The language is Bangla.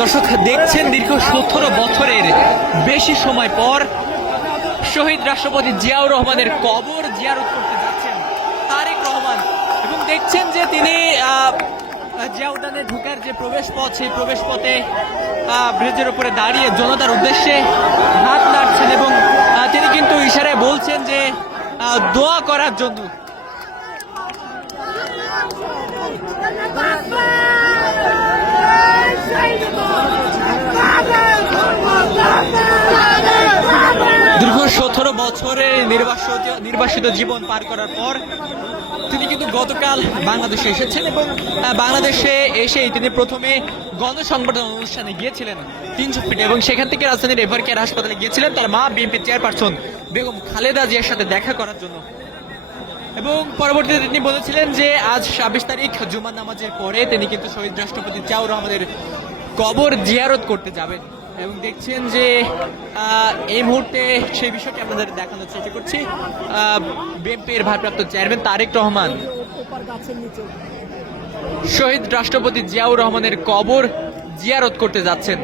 দর্শক দেখছেন, দীর্ঘ 17 বছরের বেশি সময় পর শহীদ রাষ্ট্রপতি জিয়াউর রহমানের কবর জিয়ারত করতে যাচ্ছেন তারেক রহমান। এবং দেখছেন যে তিনি জিয়া উদ্যানে ঢোকার যে প্রবেশ পথ, সেই প্রবেশ পথে ব্রিজের উপরে দাঁড়িয়ে জনতার উদ্দেশ্যে হাত নাড়ছেন এবং তিনি কিন্তু ইশারায় বলছেন যে দোয়া করার জন্য। দীর্ঘ 17 বছরে নির্বাসিত জীবন পার করার পর তিনি কিন্তু গতকাল বাংলাদেশে এসেছেন এবং বাংলাদেশে এসেই তিনি প্রথমে গণসংবর্ধনা অনুষ্ঠানে গিয়েছিলেন 300 ফিট, এবং সেখান থেকে রাজধানীর এভার কেয়ার হাসপাতালে গিয়েছিলেন তার মা বিএনপি চেয়ারপারসন বেগম খালেদা জিয়ার সাথে দেখা করার জন্য। এবং পরবর্তীতে তিনি বলেছিলেন যে আজ 26 তারিখ জুমার নামাজের পরে তিনি কিন্তু শহীদ রাষ্ট্রপতি জিয়াউর রহমানের কবর জিয়ারত করতে যাবেন। এবং দেখছেন যে এই মুহূর্তে সেই বিষয়টি আপনাদের দেখানোর চেষ্টা করছি। বিএনপির ভারপ্রাপ্ত চেয়ারম্যান তারেক রহমান শহীদ রাষ্ট্রপতি জিয়াউর রহমানের কবর জিয়ারত করতে যাচ্ছেন।